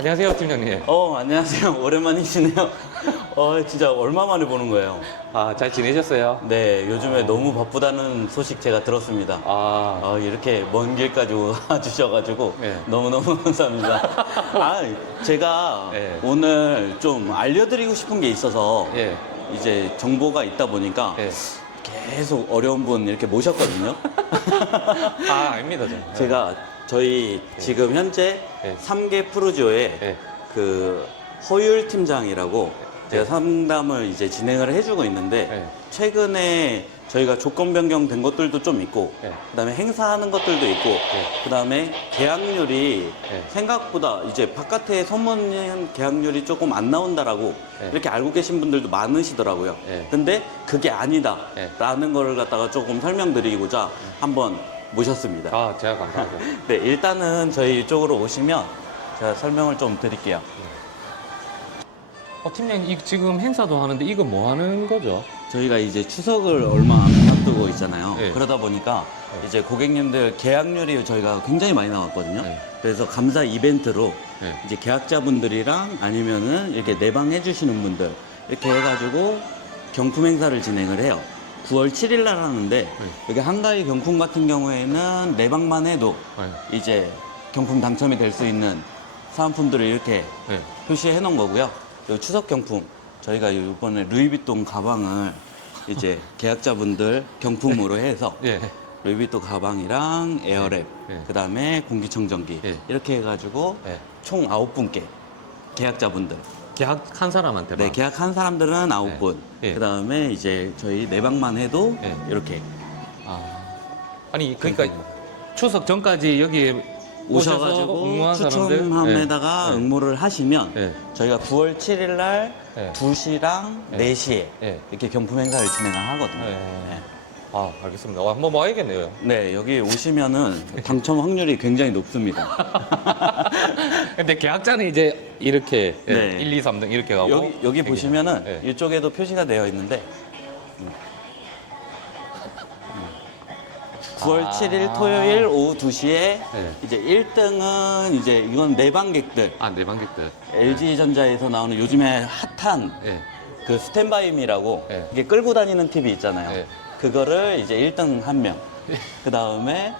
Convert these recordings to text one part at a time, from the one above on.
안녕하세요, 팀장님. 안녕하세요. 오랜만이시네요. 진짜 얼마 만에 보는 거예요. 아, 잘 지내셨어요? 네, 요즘에 너무 바쁘다는 소식 제가 들었습니다. 이렇게 먼 길까지 와주셔가지고 네. 너무너무 감사합니다. 제가 네. 오늘 좀 알려드리고 싶은 게 있어서 예. 이제 정보가 있다 보니까 예. 계속 어려운 분 이렇게 모셨거든요. 아닙니다, 제가 저희 지금 현재 네. 3개 프루지오에 예. 그 허율 팀장이라고 제가 상담을 이제 진행을 해주고 있는데 네. 최근에 저희가 조건 변경된 것들도 좀 있고 네. 그다음에 행사하는 것들도 있고 그다음에 계약률이 네. 생각보다 이제 바깥에 소문은 계약률이 조금 안 나온다라고 네. 이렇게 알고 계신 분들도 많으시더라고요. 네. 근데 그게 아니다 네. 라는 거를 갖다가 조금 설명드리고자 한번 모셨습니다. 제가 감사하죠. 네, 일단은 저희 이쪽으로 오시면 제가 설명을 좀 드릴게요. 팀장님, 지금 행사도 하는데 이거 뭐 하는 거죠? 저희가 이제 추석을 얼마 안 앞두고 있잖아요. 네. 그러다 보니까 네. 이제 고객님들 계약률이 저희가 굉장히 많이 나왔거든요. 네. 그래서 감사 이벤트로 네. 이제 계약자분들이랑 아니면은 이렇게 내방 해주시는 분들 이렇게 해가지고 경품 행사를 진행을 해요. 9월 7일 날 하는데 여기 한가위 경품 같은 경우에는 내방만 해도 이제 경품 당첨이 될 수 있는 사은품들을 이렇게 네. 표시해 놓은 거고요. 요 추석 경품 저희가 이번에 루이비통 가방을 이제 계약자분들 경품으로 해서 예. 루이비통 가방이랑 에어랩 네. 그다음에 공기청정기 네. 이렇게 해가지고 네. 총 9분께 계약자분들 계약한 사람한테만. 네, 계약한 사람들은 9분 네. 그다음에 이제 저희 내방만 해도 네. 이렇게 아니, 그러니까 추석 전까지 여기에 오셔가지고 응모한 사람들? 추첨함에다가 네. 응모를 하시면 네. 저희가 9월 7일 날 네. 2시랑 네. 4시에 네. 이렇게 경품 행사를 진행을 하거든요. 네. 알겠습니다. 한번 와야겠네요. 네, 여기 오시면은 당첨 확률이 굉장히 높습니다. 근데 계약자는 이제 이렇게 네. 1, 2, 3등 이렇게 가고 여기 보시면은 네. 이쪽에도 표시가 되어 있는데 9월 7일 토요일 오후 2시에 네. 이제 1등은 이제 이건 내방객들 내방객들. LG전자에서 나오는 요즘에 핫한 네. 그 스탠바이미라고 네. 이게 끌고 다니는 TV 있잖아요. 네. 그거를 이제 1등 한 명. 그 다음에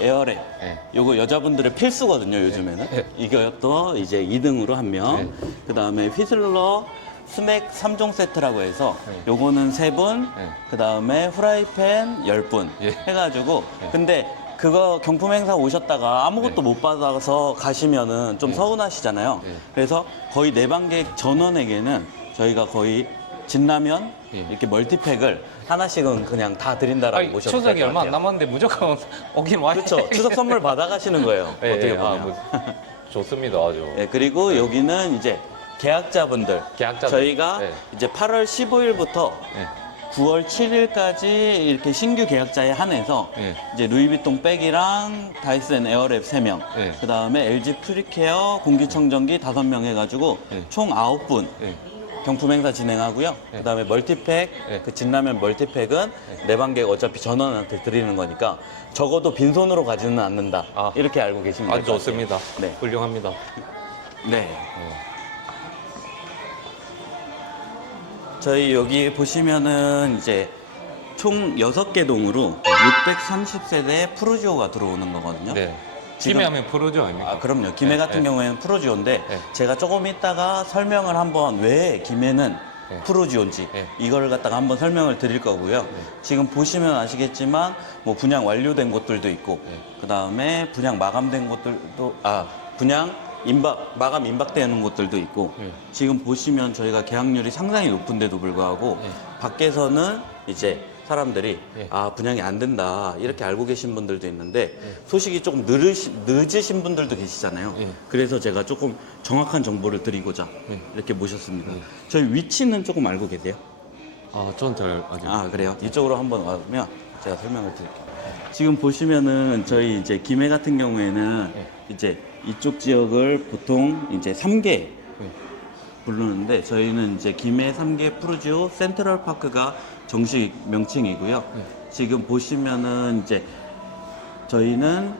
에어랩. 네. 요거 여자분들의 필수거든요, 요즘에는. 네. 이것도 이제 2등으로 한 명. 네. 그 다음에 휘슬러 스낵 3종 세트라고 해서 네. 요거는 3분. 네. 그 다음에 후라이팬 10분. 예. 해가지고. 네. 근데 그거 경품 행사 오셨다가 아무것도 네. 못 받아서 가시면은 좀 네. 서운하시잖아요. 네. 그래서 거의 내방객 전원에게는 저희가 거의 진라면 예. 이렇게 멀티팩을 하나씩은 그냥 다 드린다라고 보셔도 추석이 될것 얼마 안 같아요. 남았는데 무조건 오긴 와야 그렇죠. 추석 선물 받아가시는 거예요. 예, 어떻게 예. 보면. 좋습니다, 아주. 네, 그리고 여기는 이제 계약자분들. 계약자들. 저희가 네. 이제 8월 15일부터 예. 9월 7일까지 이렇게 신규 계약자에 한해서 예. 이제 루이비통 백이랑 다이슨 에어랩 3명, 예. 그 다음에 LG 프리케어 공기청정기 5명 해가지고 예. 총 9분 예. 경품 행사 진행하고요. 예. 그 다음에 멀티팩, 예. 그 진라면 멀티팩은 내방객 어차피 전원한테 드리는 거니까 적어도 빈손으로 가지는 않는다. 이렇게 알고 계시면 될 아주 것 같아요. 좋습니다. 네. 훌륭합니다. 네. 저희 여기 보시면은 이제 총 6개 동으로 630세대 프루지오가 들어오는 거거든요. 네. 지금- 김해하면 프로죠, 아닙니까? 그럼요. 김해 네, 같은 네. 경우에는 프루지오인데 네. 제가 조금 이따가 설명을 한번 왜 김해는 네. 프루지오인지 네. 이거를 갖다가 한번 설명을 드릴 거고요. 지금 보시면 아시겠지만 뭐 분양 완료된 곳들도 있고 네. 그 다음에 분양 마감된 곳들도 분양 마감 임박되는 곳들도 있고 네. 지금 보시면 저희가 계약률이 상당히 높은데도 불구하고 네. 밖에서는 이제 사람들이 네. 분양이 안 된다 이렇게 알고 계신 분들도 있는데 소식이 조금 늦으신 분들도 계시잖아요. 네. 그래서 제가 조금 정확한 정보를 드리고자 네. 이렇게 모셨습니다. 저희 위치는 조금 알고 계세요? 전 잘, 아직. 그래요? 이쪽으로 한번 와보면 제가 설명을 드릴게요. 지금 보시면은 저희 이제 김해 같은 경우에는 네. 이제 이쪽 지역을 보통 이제 3개 부르는데 저희는 이제 김해 3개 프루지오 센트럴 파크가 정식 명칭이고요. 지금 보시면은 이제 저희는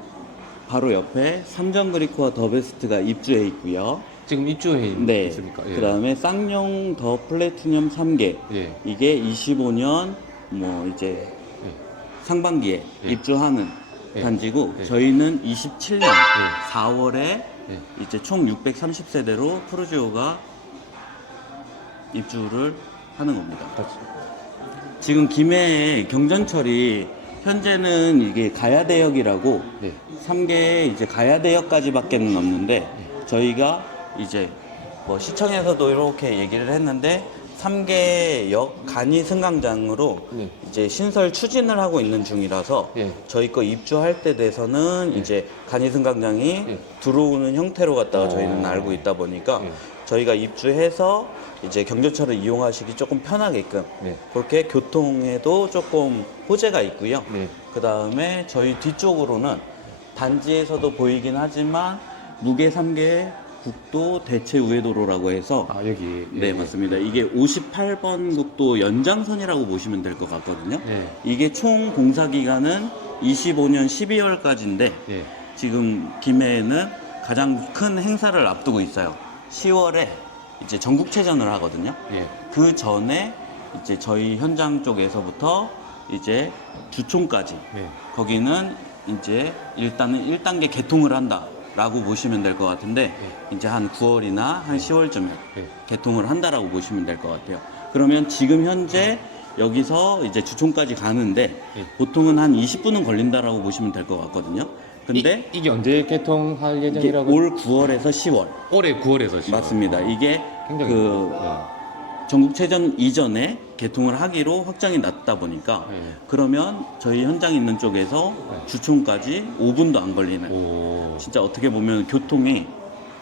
바로 옆에 삼성그리코와 더베스트가 입주해 있고요. 지금 입주해 네. 있습니까? 예. 그 다음에 쌍용 더 플래티넘 3개. 예. 이게 25년 뭐 이제 예. 상반기에 예. 입주하는 예. 단지고 예. 저희는 27년 4월에 예. 이제 총 630세대로 푸르지오가 입주를 하는 겁니다. 지금 김해에 경전철이 현재는 이게 가야대역이라고 네. 3개 이제 가야대역까지밖에는 없는데 저희가 이제 뭐 시청에서도 이렇게 얘기를 했는데 3개 역 간이 승강장으로 네. 이제 신설 추진을 하고 있는 중이라서 예. 저희 거 입주할 때 돼서는 이제 간이 승강장이 예. 들어오는 형태로 갖다가 저희는 알고 있다 보니까 예. 저희가 입주해서 이제 경전철을 이용하시기 조금 편하게끔 네. 그렇게 교통에도 조금 호재가 있고요. 네. 그 다음에 저희 뒤쪽으로는 단지에서도 보이긴 하지만 무게 3개 국도 대체 우회도로라고 해서 아, 여기. 예. 네 맞습니다. 이게 58번 국도 연장선이라고 보시면 될 것 같거든요. 예. 이게 총 공사 기간은 25년 12월까지인데 예. 지금 김해에는 가장 큰 행사를 앞두고 있어요. 10월에 이제 전국체전을 하거든요. 예. 그 전에 이제 저희 현장 쪽에서부터 이제 주총까지 예. 거기는 이제 일단은 1단계 개통을 한다라고 보시면 될 것 같은데 이제 한 9월이나 한 10월쯤에 예. 개통을 한다라고 보시면 될 것 같아요. 그러면 지금 현재 여기서 이제 주총까지 가는데 예. 보통은 한 20분은 걸린다라고 보시면 될 것 같거든요. 근데 이게 언제 개통할 이게 예정이라고? 올 9월에서 10월 올해 9월에서 맞습니다. 이게 굉장히 그 전국체전 이전에 개통을 하기로 확정이 났다 보니까 예. 그러면 저희 현장 있는 쪽에서 네. 주총까지 5분도 안 걸리는 오. 진짜 어떻게 보면 교통이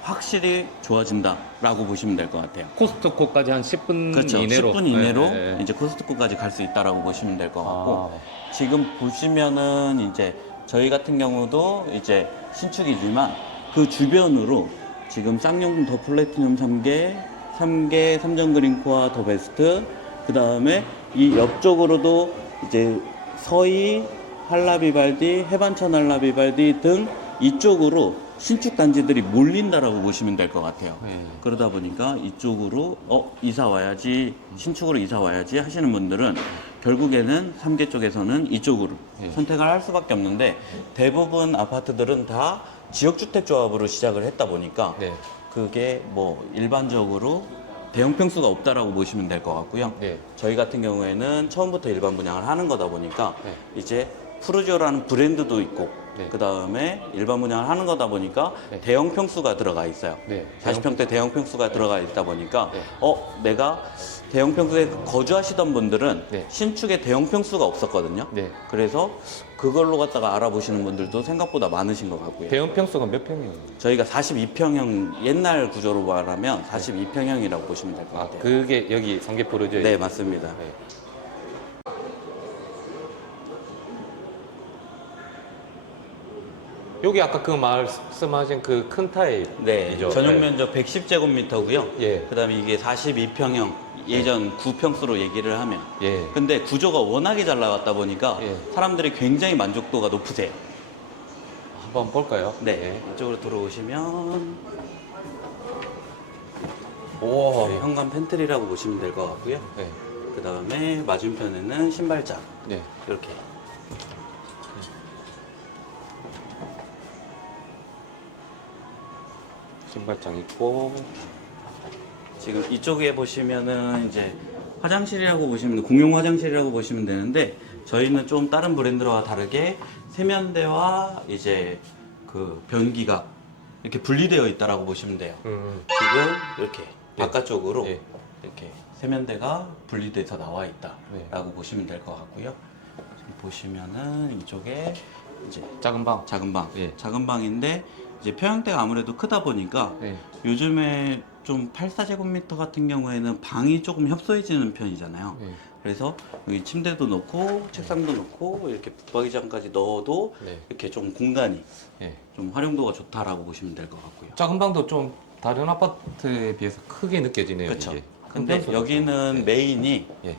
확실히 좋아진다라고 보시면 될 것 같아요. 코스트코까지 한 10분 그렇죠. 이내로. 10분 이내로 예, 예. 이제 코스트코까지 갈 수 있다라고 보시면 될 것 같고 아. 지금 보시면은 이제 저희 같은 경우도 이제 신축이지만 그 주변으로 지금 쌍용 더 플래티넘 3개 삼정 그린코아 더 베스트 그 다음에 이 옆쪽으로도 이제 서희 할라비발디 해반천 할라비발디 등 이쪽으로 신축 단지들이 몰린다라고 보시면 될 것 같아요. 네. 그러다 보니까 이쪽으로 이사 와야지 신축으로 이사 와야지 하시는 분들은 결국에는 3개 쪽에서는 이쪽으로 네. 선택을 할 수밖에 없는데 대부분 아파트들은 다 지역주택 조합으로 시작을 했다 보니까 네. 그게 뭐 일반적으로 대형 평수가 없다라고 보시면 될 것 같고요. 네. 저희 같은 경우에는 처음부터 일반 분양을 하는 거다 보니까 네. 이제 푸르지오라는 브랜드도 있고 네. 그 다음에 일반 분양을 하는 거다 보니까 네. 대형 평수가 들어가 있어요. 네. 40평대 대형 평수가 들어가 있다 보니까 네. 내가 대형 평수에 거주하시던 분들은 네. 신축에 대형 평수가 없었거든요. 네. 그래서 그걸로 갖다가 알아보시는 분들도 생각보다 많으신 것 같고요. 대형 평수가 몇 평이에요? 저희가 42평형 옛날 구조로 말하면 42평형이라고 보시면 될 것 아, 같아요. 그게 여기 성계포르지오에. 네, 맞습니다. 네. 여기 아까 그 말씀하신 그 큰 타입. 네, 이죠? 전용 네. 면적 110제곱미터고요. 예. 그다음에 이게 42평형 예전 9평수로 얘기를 하면. 예. 근데 구조가 워낙에 잘 나왔다 보니까 예. 사람들이 굉장히 만족도가 높으세요. 한번 볼까요? 네, 이쪽으로 들어오시면 오. 네, 현관 팬트리라고 보시면 될 것 같고요. 네. 그다음에 맞은편에는 신발장 네. 이렇게. 신발장 있고. 지금 이쪽에 보시면은 이제 화장실이라고 보시면 공용 화장실이라고 보시면 되는데 저희는 좀 다른 브랜드와 다르게 세면대와 이제 그 변기가 이렇게 분리되어 있다라고 보시면 돼요. 지금 이렇게 예. 바깥쪽으로 예. 이렇게 세면대가 분리돼서 나와 네. 있다라고 보시면 될 것 같고요. 지금 보시면은 이쪽에 이제 작은 방. 작은 방, 예. 작은 방인데 이제 평형대가 아무래도 크다 보니까 네. 요즘에 좀 84제곱미터 같은 경우에는 방이 조금 협소해지는 편이잖아요. 네. 그래서 여기 침대도 넣고 책상도 넣고 이렇게 붙박이장까지 넣어도 네. 이렇게 좀 공간이 네. 좀 활용도가 좋다라고 보시면 될 것 같고요. 작은 방도 좀 다른 아파트에 비해서 크게 느껴지네요. 그렇죠. 이게. 근데 큰 여기는 네. 메인이 예.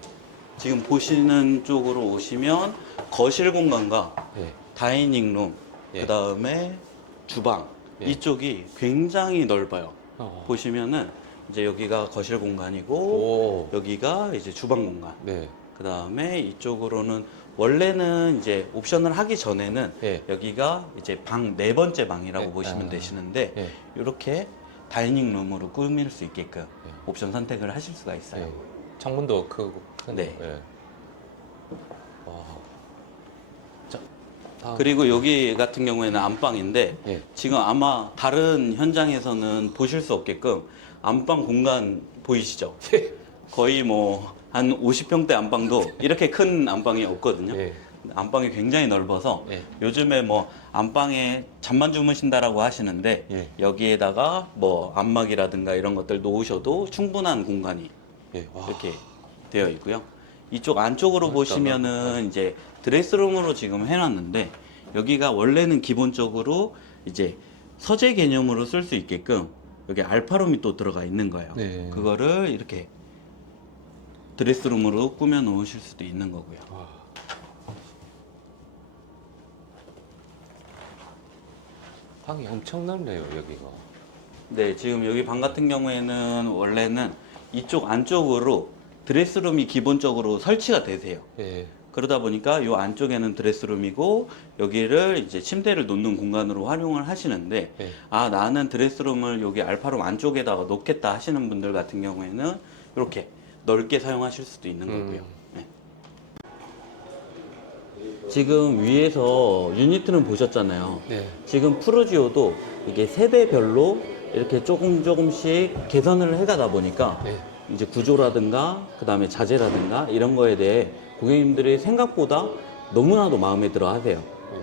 지금 보시는 쪽으로 오시면 거실 공간과 예. 다이닝룸, 예. 그 다음에 주방 예. 이쪽이 굉장히 넓어요. 보시면은 이제 여기가 거실 공간이고 오. 여기가 이제 주방 공간. 네. 그 다음에 이쪽으로는 원래는 이제 옵션을 하기 전에는 예. 여기가 이제 방 네 번째 방이라고 예. 보시면 아. 되시는데 예. 이렇게 다이닝 룸으로 꾸밀 수 있게끔 예. 옵션 선택을 하실 수가 있어요. 예. 창문도 크고 큰. 네. 예. 와. 자. 다음. 그리고 여기 같은 경우에는 안방인데 예. 지금 아마 다른 현장에서는 보실 수 없게끔 안방 공간 보이시죠? 거의 뭐 한 50평대 안방도 이렇게 큰 안방이 없거든요. 예. 안방이 굉장히 넓어서 예. 요즘에 뭐 안방에 잠만 주무신다라고 하시는데 예. 여기에다가 뭐 안막이라든가 이런 것들 놓으셔도 충분한 공간이 예. 와. 이렇게 되어 있고요. 이쪽 안쪽으로 멋있다. 보시면은 이제 드레스룸으로 지금 해놨는데 여기가 원래는 기본적으로 이제 서재 개념으로 쓸 수 있게끔 여기 알파룸이 또 들어가 있는 거예요. 네. 그거를 이렇게 드레스룸으로 꾸며 놓으실 수도 있는 거고요. 와. 방이 엄청 넓네요, 여기가. 네, 지금 여기 방 같은 경우에는 원래는 이쪽 안쪽으로 드레스룸이 기본적으로 설치가 되세요. 예. 그러다 보니까 이 안쪽에는 드레스룸이고 여기를 이제 침대를 놓는 공간으로 활용을 하시는데 예. 아 나는 드레스룸을 여기 알파룸 안쪽에다가 놓겠다 하시는 분들 같은 경우에는 이렇게 넓게 사용하실 수도 있는 거고요. 네. 지금 위에서 유니트는 보셨잖아요. 네. 지금 푸르지오도 이게 세대별로 이렇게 조금씩 개선을 해가다 보니까 네. 이제 구조라든가 그 다음에 자재라든가 이런 거에 대해 고객님들이 생각보다 너무나도 마음에 들어 하세요.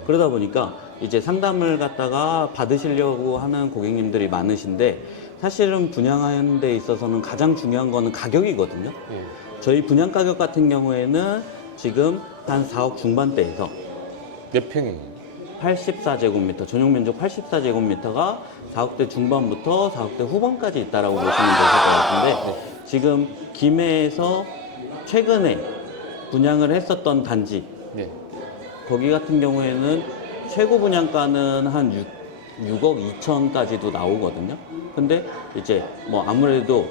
그러다 보니까 이제 상담을 갖다가 받으시려고 하는 고객님들이 많으신데 사실은 분양하는 데 있어서는 가장 중요한 거는 가격이거든요. 예. 저희 분양 가격 같은 경우에는 지금 한 4억 중반대에서 몇 평이에요? 84제곱미터, 전용 면적 84제곱미터가 4억대 중반부터 4억대 후반까지 있다라고 보시면 되실 것 같은데 지금 김해에서 최근에 분양을 했었던 단지 네. 거기 같은 경우에는 최고 분양가는 한 6억 2천까지도 나오거든요. 근데 이제 뭐 아무래도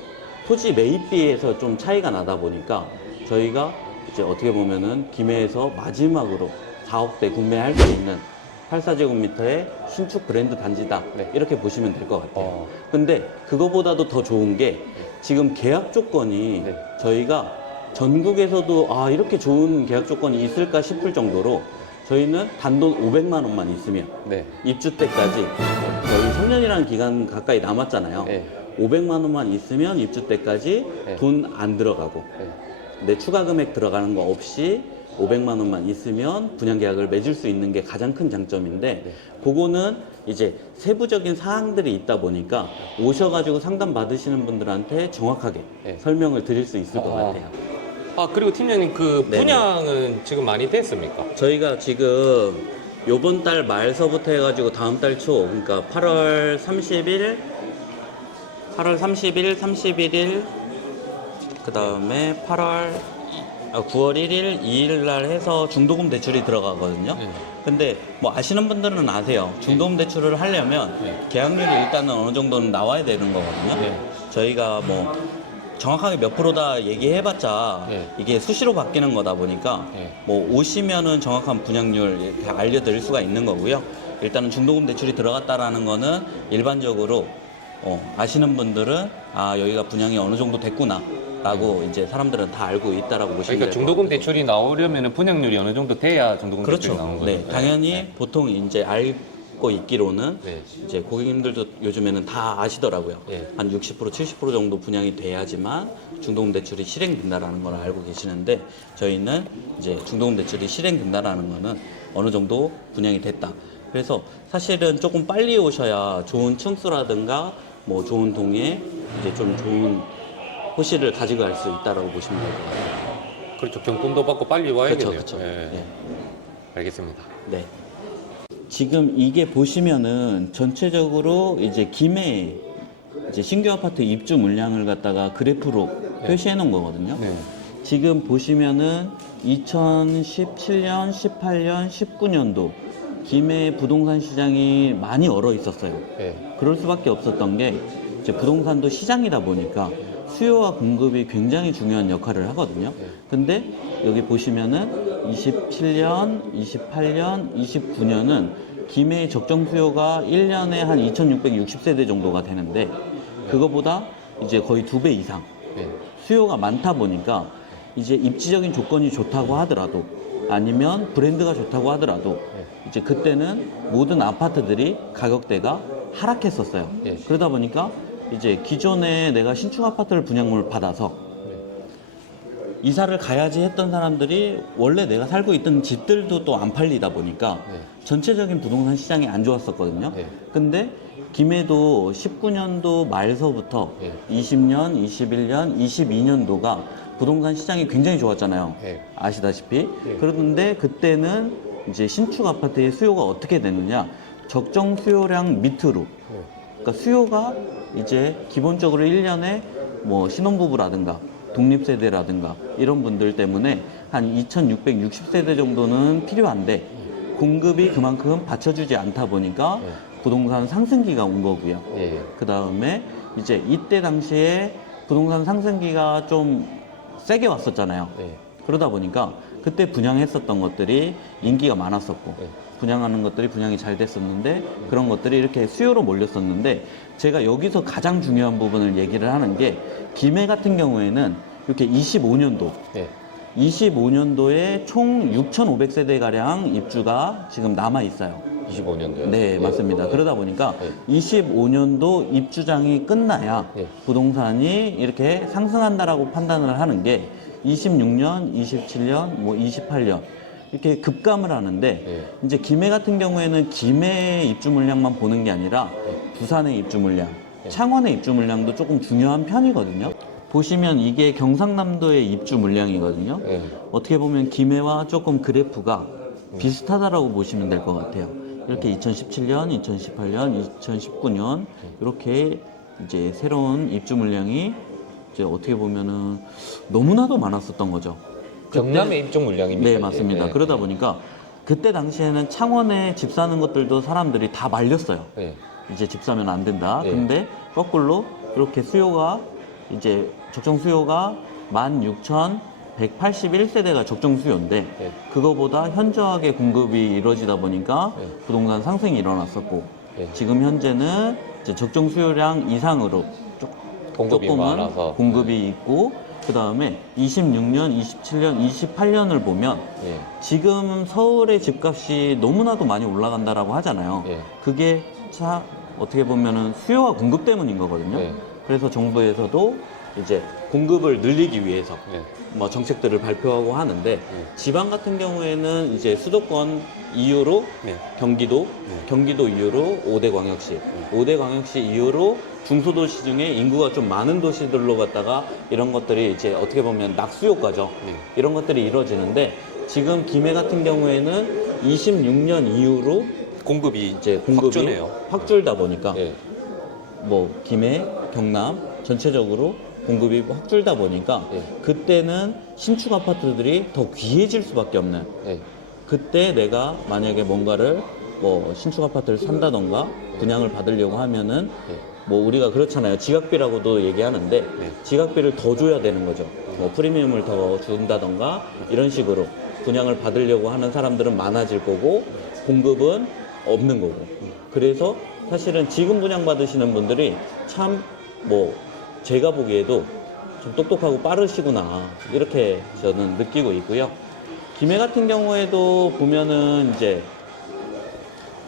토지 매입비에서 좀 차이가 나다 보니까 저희가 이제 어떻게 보면은 김해에서 마지막으로 4억대 구매할 수 있는 84제곱미터의 신축 브랜드 단지다. 네. 이렇게 보시면 될 것 같아요. 어. 근데 그거보다도 더 좋은 게 지금 계약 조건이 네. 저희가 전국에서도 아 이렇게 좋은 계약 조건이 있을까 싶을 정도로 저희는 단돈 500만 원만 있으면 네. 입주 때까지 거의 3년이라는 기간 가까이 남았잖아요. 네. 500만 원만 있으면 입주 때까지 네. 돈 안 들어가고 네. 내 추가 금액 들어가는 거 없이 500만 원만 있으면 분양 계약을 맺을 수 있는 게 가장 큰 장점인데 네. 그거는 이제 세부적인 사항들이 있다 보니까 오셔가지고 상담 받으시는 분들한테 정확하게 네. 설명을 드릴 수 있을 것 아. 같아요. 아, 그리고 팀장님 그 네네. 분양은 지금 많이 됐습니까? 저희가 지금 요번 달 말서부터 해가지고 다음 달 초, 그러니까 8월 30일, 31일, 그 다음에 9월 1일, 2일 날 해서 중도금 대출이 들어가거든요. 네. 근데 뭐 아시는 분들은 아세요. 중도금 대출을 하려면 네. 계약률이 일단은 어느 정도는 나와야 되는 거거든요. 네. 저희가 뭐 정확하게 몇 프로다 얘기해봤자 네. 이게 수시로 바뀌는 거다 보니까 네. 뭐 오시면은 정확한 분양률 이렇게 알려드릴 수가 있는 거고요. 일단은 중도금 대출이 들어갔다라는 거는 일반적으로 아시는 분들은 아 여기가 분양이 어느 정도 됐구나라고 이제 사람들은 다 알고 있다라고 보시면 그러니까 될것 중도금 같아요. 대출이 나오려면 분양률이 어느 정도 돼야 중도금 대출이 그렇죠. 나오는 거죠. 네, 당연히 보통 이제 알고 있기로는 네. 이제 고객님들도 요즘에는 다 아시더라고요. 네. 한 60%, 70% 정도 분양이 돼야지만 중도금 대출이 실행된다라는 걸 알고 계시는데 저희는 이제 중도금 대출이 실행된다라는 거는 어느 정도 분양이 됐다. 그래서 사실은 조금 빨리 오셔야 좋은 층수라든가 뭐 좋은 동에 이제 좀 좋은 호실을 가지고 갈 수 있다라고 보시면 될 것 같아요. 그렇죠. 경품도 받고 빨리 와야겠네요. 그렇죠, 그렇죠. 예. 네. 알겠습니다. 네. 지금 이게 보시면은 전체적으로 이제 김해 이제 신규 아파트 입주 물량을 갖다가 그래프로 표시해 놓은 거거든요. 네. 지금 보시면은 2017년, 18년, 19년도 김해 부동산 시장이 많이 얼어 있었어요. 네. 그럴 수밖에 없었던 게 이제 부동산도 시장이다 보니까 수요와 공급이 굉장히 중요한 역할을 하거든요. 근데 여기 보시면은 27년, 28년, 29년은 김해의 적정 수요가 1년에 한 2,660세대 정도가 되는데 그거보다 이제 거의 2배 이상 네. 수요가 많다 보니까 이제 입지적인 조건이 좋다고 하더라도 아니면 브랜드가 좋다고 하더라도 이제 그때는 모든 아파트들이 가격대가 하락했었어요. 예. 그러다 보니까 이제 기존에 내가 신축 아파트를 분양을 받아서 이사를 가야지 했던 사람들이 원래 내가 살고 있던 집들도 또 안 팔리다 보니까 네. 전체적인 부동산 시장이 안 좋았었거든요. 네. 근데 김해도 19년도 말서부터 네. 20년, 21년, 22년도가 부동산 시장이 굉장히 좋았잖아요. 네. 아시다시피. 네. 그런데 그때는 이제 신축 아파트의 수요가 어떻게 됐느냐? 적정 수요량 밑으로. 그러니까 수요가 이제 기본적으로 1년에 뭐 신혼부부라든가 독립세대라든가 이런 분들 때문에 한 2,660세대 정도는 필요한데 공급이 그만큼 받쳐주지 않다 보니까 네. 부동산 상승기가 온 거고요. 예. 그 다음에 이제 이때 당시에 부동산 상승기가 좀 세게 왔었잖아요. 네. 그러다 보니까 그때 분양했었던 것들이 인기가 많았었고 네. 분양하는 것들이 분양이 잘 됐었는데 그런 것들이 이렇게 수요로 몰렸었는데 제가 여기서 가장 중요한 부분을 얘기를 하는 게 김해 같은 경우에는 이렇게 25년도 네. 25년도에 총 6,500세대 가량 입주가 지금 남아 있어요. 25년도요. 네, 맞습니다. 그러다 보니까 네. 25년도 입주장이 끝나야 네. 부동산이 이렇게 상승한다라고 판단을 하는 게 26년, 27년, 뭐 28년 이렇게 급감을 하는데 네. 이제 김해 같은 경우에는 김해의 입주 물량만 보는 게 아니라 부산의 입주 물량, 창원의 입주 물량도 조금 중요한 편이거든요. 보시면 이게 경상남도의 입주 물량이거든요. 네. 어떻게 보면 김해와 조금 그래프가 비슷하다라고 보시면 될 것 같아요. 이렇게 2017년, 2018년, 2019년 이렇게 이제 새로운 입주 물량이 이제 어떻게 보면은 너무나도 많았었던 거죠. 경남의 입주 물량입니다. 네, 맞습니다. 네. 그러다 보니까 그때 당시에는 창원에 집 사는 것들도 사람들이 다 말렸어요. 네. 이제 집 사면 안 된다. 네. 근데 거꾸로 이렇게 수요가 이제 적정 수요가 16,181세대가 적정 수요인데 네. 그거보다 현저하게 공급이 이루어지다 보니까 네. 부동산 상승이 일어났었고 네. 지금 현재는 이제 적정 수요량 이상으로 공급이 조금은 많아서. 공급이 있고 그 다음에 26년, 27년, 28년을 보면 네. 지금 서울의 집값이 너무나도 많이 올라간다라고 하잖아요. 네. 그게 어떻게 보면은 수요와 공급 때문인 거거든요. 네. 그래서 정부에서도 이제 공급을 늘리기 위해서 네. 뭐 정책들을 발표하고 하는데 지방 같은 경우에는 이제 수도권 이후로 네. 경기도 이후로 5대 광역시, 5대 광역시 이후로 중소도시 중에 인구가 좀 많은 도시들로 갔다가 이런 것들이 이제 어떻게 보면 낙수효과죠. 네. 이런 것들이 이루어지는데 지금 김해 같은 경우에는 26년 이후로 공급이 이제 공급이 확주네요. 확 줄다 보니까 네. 뭐 김해, 경남 전체적으로 공급이 확 줄다 보니까 네. 그때는 신축 아파트들이 더 귀해질 수밖에 없는 네. 그때 내가 만약에 뭔가를 뭐 신축 아파트를 산다던가 분양을 받으려고 하면은 네. 뭐 우리가 그렇잖아요. 지각비라고도 얘기하는데 네. 지각비를 더 줘야 되는 거죠. 뭐 프리미엄을 더 준다던가 이런 식으로 분양을 받으려고 하는 사람들은 많아질 거고 공급은 없는 거고. 그래서 사실은 지금 분양 받으시는 분들이 참 뭐 제가 보기에도 좀 똑똑하고 빠르시구나 이렇게 저는 느끼고 있고요. 김해 같은 경우에도 보면은 이제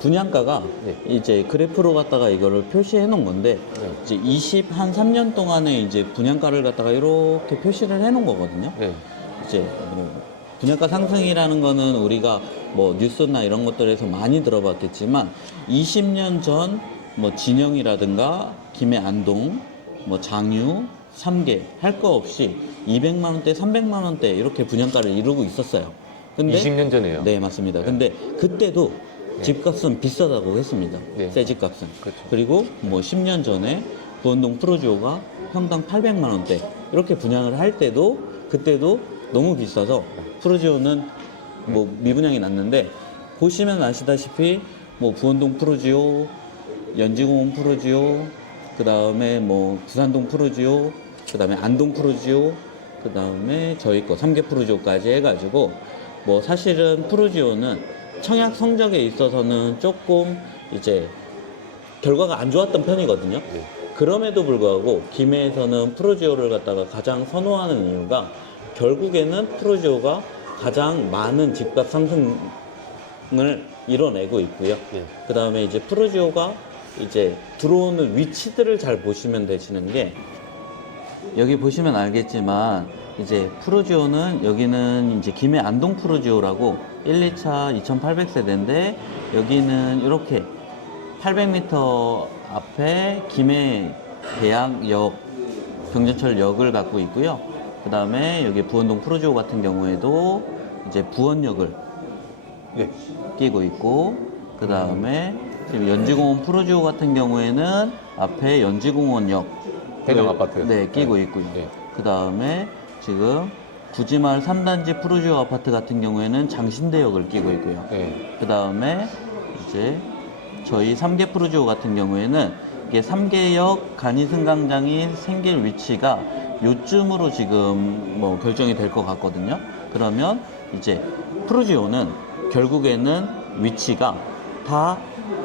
분양가가 네. 이제 그래프로 갖다가 이거를 표시해 놓은 건데 네. 이제 3년 동안에 이제 분양가를 갖다가 이렇게 표시를 해 놓은 거거든요. 네. 이제 뭐 분양가 상승이라는 거는 우리가 뭐 뉴스나 이런 것들에서 많이 들어봤겠지만 20년 전 뭐 진영이라든가 김해 안동 뭐 장유 3개 할 거 없이 200만 원대 300만 원대 이렇게 분양가를 이루고 있었어요. 근데 20년 전에요. 네, 맞습니다. 근데 그때도 집값은 비싸다고 했습니다. 네. 새 집값은. 그렇죠. 그리고 뭐 10년 전에 부원동 프로지오가 평당 800만 원대 이렇게 분양을 할 때도 그때도 너무 비싸서 프로지오는 뭐 미분양이 났는데 보시면 아시다시피 뭐 부원동 프로지오, 연지공원 프로지오, 그 다음에 뭐 부산동 푸르지오, 그 다음에 안동 푸르지오, 그 다음에 저희 거 삼계 푸르지오까지 해가지고 뭐 사실은 푸르지오는 청약 성적에 있어서는 조금 이제 결과가 안 좋았던 편이거든요. 네. 그럼에도 불구하고 김해에서는 푸르지오를 갖다가 가장 선호하는 이유가 결국에는 푸르지오가 가장 많은 집값 상승을 이뤄내고 있고요. 네. 그 다음에 이제 푸르지오가 이제 들어오는 위치들을 잘 보시면 되시는 게 여기 보시면 알겠지만 이제 푸르지오는 여기는 이제 김해 안동 푸르지오라고 1, 2차 2800세대인데 여기는 이렇게 800m 앞에 김해 대학역 경전철역을 갖고 있고요. 그 다음에 여기 부원동 푸르지오 같은 경우에도 이제 부원역을 네. 끼고 있고 그 다음에 지금 연지공원 푸르지오 같은 경우에는 앞에 연지공원역 대장 아파트. 네 끼고 있고요. 네. 그 다음에 지금 구지마을 3단지 푸르지오 아파트 같은 경우에는 장신대역을 끼고 있고요. 네. 그 다음에 이제 저희 3개 푸르지오 같은 경우에는 이게 3개역 간이승강장이 생길 위치가 요쯤으로 지금 뭐 결정이 될 것 같거든요. 그러면 이제 푸르지오는 결국에는 위치가 다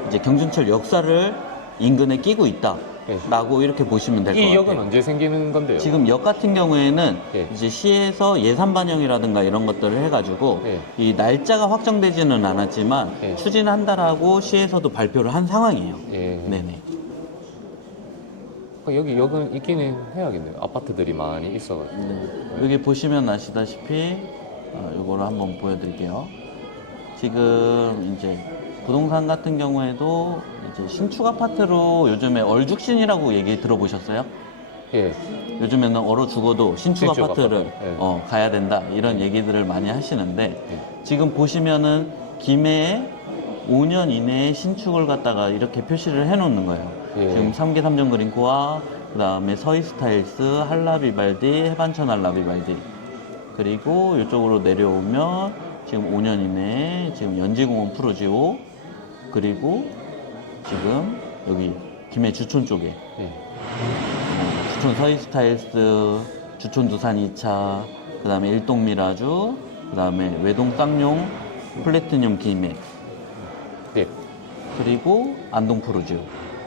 이제 경전철 역사를 인근에 끼고 있다. 네. 라고 이렇게 보시면 될 것 같아요. 이 역은 언제 생기는 건데요? 지금 역 같은 경우에는 예. 이제 시에서 예산 반영이라든가 이런 것들을 해가지고 예. 이 날짜가 확정되지는 않았지만 예. 추진한다라고 시에서도 발표를 한 상황이에요. 예. 네네. 여기 역은 있기는 해야겠네요. 아파트들이 많이 있어가지고. 네. 여기 보시면 아시다시피 이거를 한번 보여드릴게요. 지금 이제 부동산 같은 경우에도 이제 신축 아파트로 요즘에 얼죽신이라고 얘기 들어보셨어요? 예. 요즘에는 얼어 죽어도 신축 신축 아파트를 아파트, 예. 가야 된다 이런 얘기들을 많이 하시는데 지금 보시면은 김해에 5년 이내에 신축을 갖다가 이렇게 표시를 해 놓는 거예요. 예. 지금 3개 3정 그린코아 그 다음에 서희스타일스 한라비발디 해반천 한라비발디 그리고 이쪽으로 내려오면 지금 5년 이내에 지금 연지공원 푸르지오 그리고 지금 여기 김해 주촌 쪽에 예. 주촌 서희스타일스, 주촌 두산 2차, 그 다음에 일동 미라주, 그 다음에 외동 쌍용, 플래티늄 김해, 예. 그리고 안동 푸르지오.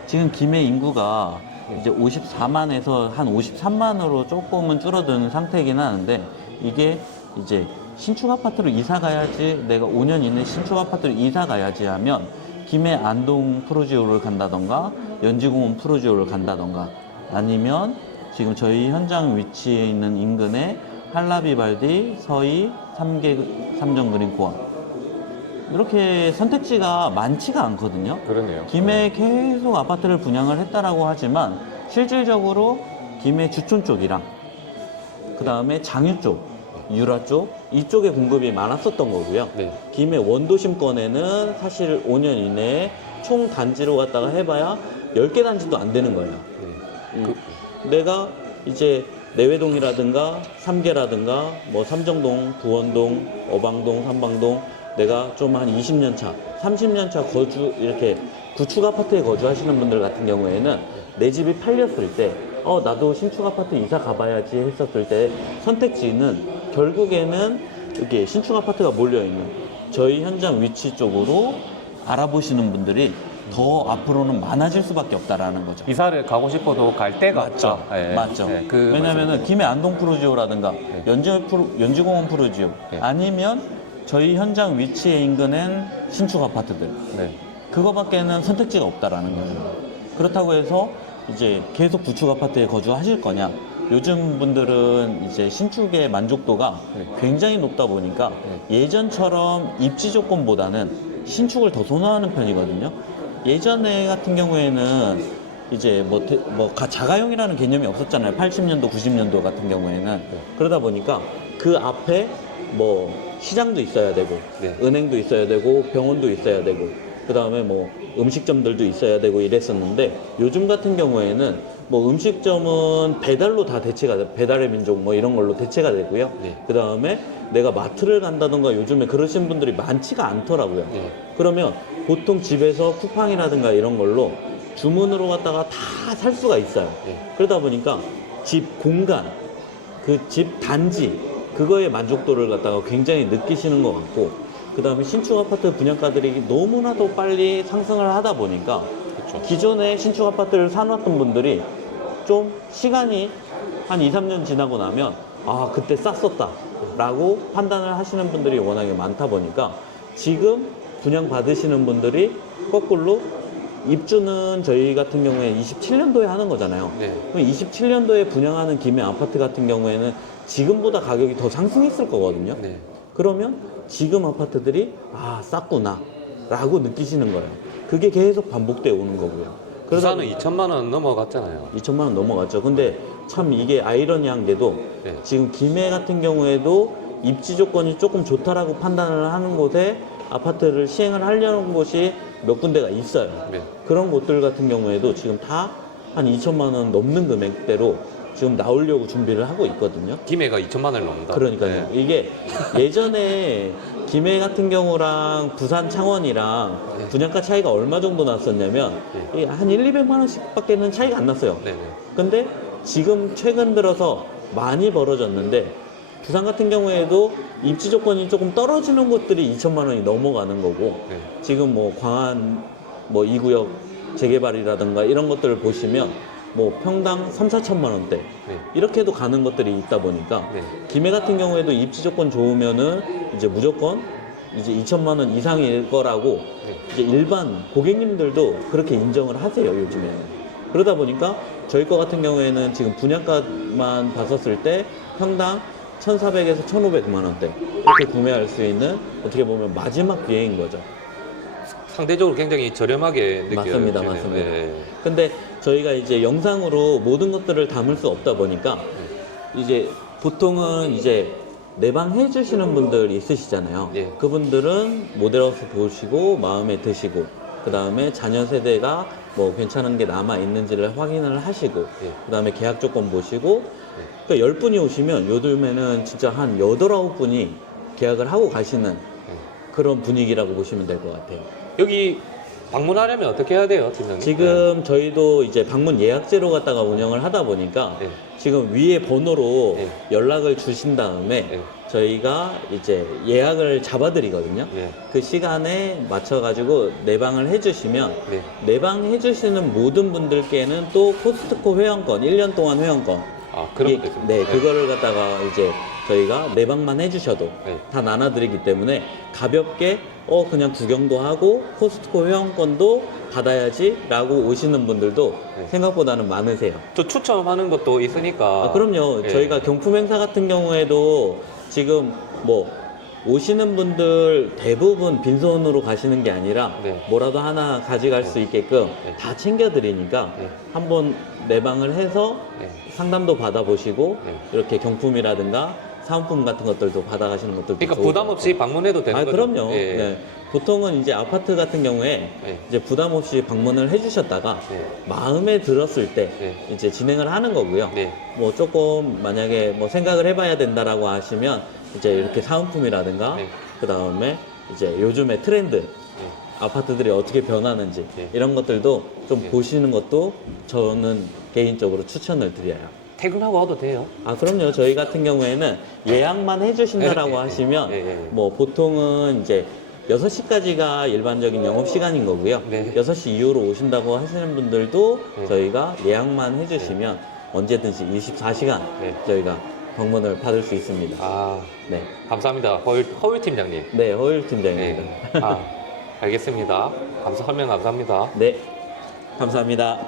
지금 김해 인구가 이제 54만에서 한 53만으로 조금은 줄어든 상태이긴 하는데 이게 이제 신축 아파트로 이사 가야지 내가 5년 이내 신축 아파트로 이사 가야지 하면 김해 안동 푸르지오를 간다던가 연지공원 푸르지오를 간다던가 아니면 지금 저희 현장 위치에 있는 인근에 한라비발디, 서희, 3개 3정 그린코아 이렇게 선택지가 많지가 않거든요. 그러네요. 김해에 계속 아파트를 분양을 했다라고 하지만 실질적으로 김해 주촌 쪽이랑 그 다음에 장유 쪽, 유라 쪽 이쪽에 공급이 많았었던 거고요. 네. 김해 원도심권에는 사실 5년 이내에 총 단지로 갖다가 해봐야 10개 단지도 안 되는 거예요. 네. 내가 이제 내외동이라든가 삼계라든가 뭐 삼정동, 부원동, 어방동, 삼방동 내가 좀 한 20년 차, 30년 차 거주 이렇게 구축 아파트에 거주하시는 분들 같은 경우에는 내 집이 팔렸을 때 나도 신축 아파트 이사 가봐야지 했었을 때 선택지는 결국에는 이렇게 신축 아파트가 몰려있는 저희 현장 위치 쪽으로 알아보시는 분들이 더 앞으로는 많아질 수밖에 없다라는 거죠. 이사를 가고 싶어도 갈 데가 맞죠. 없다. 예. 맞죠. 예, 그 왜냐면은 김해 안동 푸르지오라든가 연지공원 푸르지오 네. 아니면 저희 현장 위치에 인근엔 신축 아파트들 네. 그거밖에는 선택지가 없다라는 거죠. 그렇다고 해서 이제 계속 구축 아파트에 거주하실 거냐? 요즘 분들은 이제 신축의 만족도가 네. 굉장히 높다 보니까 예전처럼 입지 조건보다는 신축을 더 선호하는 편이거든요. 예전에 같은 경우에는 이제 자가용이라는 개념이 없었잖아요. 80년도, 90년도 같은 경우에는. 그러다 보니까 그 앞에 뭐 시장도 있어야 되고, 네. 은행도 있어야 되고, 병원도 있어야 되고, 그 다음에 뭐 음식점들도 있어야 되고 이랬었는데 요즘 같은 경우에는 뭐 음식점은 배달로 다 대체가 돼. 배달의 민족 뭐 이런 걸로 대체가 되고요. 네. 그 다음에 내가 마트를 간다던가 요즘에 그러신 분들이 많지가 않더라고요. 네. 그러면 보통 집에서 쿠팡이라든가 이런 걸로 주문으로 갖다가 다 살 수가 있어요. 네. 그러다 보니까 집 공간, 그 집 단지, 그거의 만족도를 갖다가 굉장히 느끼시는 것 같고, 그 다음에 신축 아파트 분양가들이 너무나도 빨리 상승을 하다 보니까 그렇죠. 기존에 신축 아파트를 사놨던 분들이 좀 시간이 한 2, 3년 지나고 나면 아, 그때 쌌었다 라고 판단을 하시는 분들이 워낙에 많다 보니까 지금 분양 받으시는 분들이 거꾸로 입주는 저희 같은 경우에 27년도에 하는 거잖아요. 네. 그럼 27년도에 분양하는 김해 아파트 같은 경우에는 지금보다 가격이 더 상승했을 거거든요. 네. 그러면 지금 아파트들이 아, 쌌구나 라고 느끼시는 거예요. 그게 계속 반복되어 오는 거고요. 부산은 2천만 원 넘어갔잖아요. 2천만 원 넘어갔죠. 근데 참 이게 아이러니한 게도 네. 지금 김해 같은 경우에도 입지 조건이 조금 좋다라고 판단을 하는 곳에 아파트를 시행을 하려는 곳이 몇 군데가 있어요. 네. 그런 곳들 같은 경우에도 지금 다 한 2천만 원 넘는 금액대로 지금 나오려고 준비를 하고 있거든요. 김해가 2천만 원을 넘는다. 그러니까요. 네. 이게 예전에 김해 같은 경우랑 부산 창원이랑 네. 분양가 차이가 얼마 정도 났었냐면 이게 한 1, 200만 원씩밖에는 차이가 안 났어요. 네. 네. 근데 지금 최근 들어서 많이 벌어졌는데 부산 같은 경우에도 입지 조건이 조금 떨어지는 곳들이 2천만 원이 넘어가는 거고 네. 지금 뭐 광안 뭐 2구역 재개발이라든가 이런 것들을 보시면 뭐 평당 3, 4천만 원대 네. 이렇게도 가는 것들이 있다 보니까 네. 김해 같은 경우에도 입지 조건 좋으면은 이제 무조건 이제 2천만 원 이상일 거라고 네. 이제 일반 고객님들도 그렇게 인정을 하세요, 요즘에는. 그러다 보니까 저희 거 같은 경우에는 지금 분양가만 봤었을 때 평당 1,400에서 1,500만 원대 이렇게 구매할 수 있는 어떻게 보면 마지막 기회인 거죠. 상대적으로 굉장히 저렴하게 느껴지네요. 맞습니다, 맞습니다. 네. 근데 저희가 이제 영상으로 모든 것들을 담을 수 없다 보니까 이제 보통은 이제 내방 해주시는 분들 있으시잖아요. 예. 그분들은 모델하우스 보시고 마음에 드시고 그 다음에 자녀 세대가 뭐 괜찮은 게 남아 있는지를 확인을 하시고 예. 그 다음에 계약 조건 보시고 그러니까 10분이 오시면 요즘에는 진짜 한 8, 9분이 계약을 하고 가시는 그런 분위기라고 보시면 될 것 같아요. 여기 방문하려면 어떻게 해야 돼요, 팀장님? 지금 저희도 이제 방문 예약제로 갖다가 운영을 하다 보니까 네. 지금 위에 번호로 네. 연락을 주신 다음에 네. 저희가 이제 예약을 잡아드리거든요. 네. 그 시간에 맞춰가지고 내방을 해주시면 네. 내방해주시는 모든 분들께는 또 코스트코 회원권, 1년 동안 회원권. 아, 그런 것도 있습니다. 네, 그거를 갖다가 이제 저희가 내방만 해주셔도 네. 다 나눠드리기 때문에 가볍게 그냥 구경도 하고 코스트코 회원권도 받아야지 라고 오시는 분들도 네. 생각보다는 많으세요. 또 추첨하는 것도 있으니까. 아, 그럼요. 예. 저희가 경품 행사 같은 경우에도 지금 뭐 오시는 분들 대부분 빈손으로 가시는 게 아니라 네. 뭐라도 하나 가져갈 수 있게끔 네. 다 챙겨드리니까 네. 한번 내방을 해서 네. 상담도 받아보시고 네. 이렇게 경품이라든가 사은품 같은 것들도 받아가시는 것들도 그러니까 좋을 부담 것 없이 같아요. 방문해도 되는 아, 거죠. 그럼요. 예. 네. 보통은 이제 아파트 같은 경우에 네. 이제 부담 없이 방문을 해주셨다가 네. 마음에 들었을 때 네. 이제 진행을 하는 거고요. 네. 뭐 조금 만약에 뭐 생각을 해봐야 된다라고 하시면 이제 이렇게 사은품이라든가 네. 그 다음에 이제 요즘의 트렌드 네. 아파트들이 어떻게 변하는지 네. 이런 것들도 좀 네. 보시는 것도 저는 개인적으로 추천을 드려요. 퇴근하고 와도 돼요? 아, 그럼요. 저희 같은 경우에는 예약만 해주신다라고 예, 예, 하시면 예, 예. 뭐 보통은 이제 6시까지가 일반적인 영업시간인 거고요. 네. 6시 이후로 오신다고 하시는 분들도 네. 저희가 예약만 해주시면 언제든지 24시간 네. 저희가 방문을 받을 수 있습니다. 아, 네. 감사합니다. 허율 팀장님. 네, 허율 팀장입니다. 네. 아, 알겠습니다. 설명 감사합니다. 네. 감사합니다.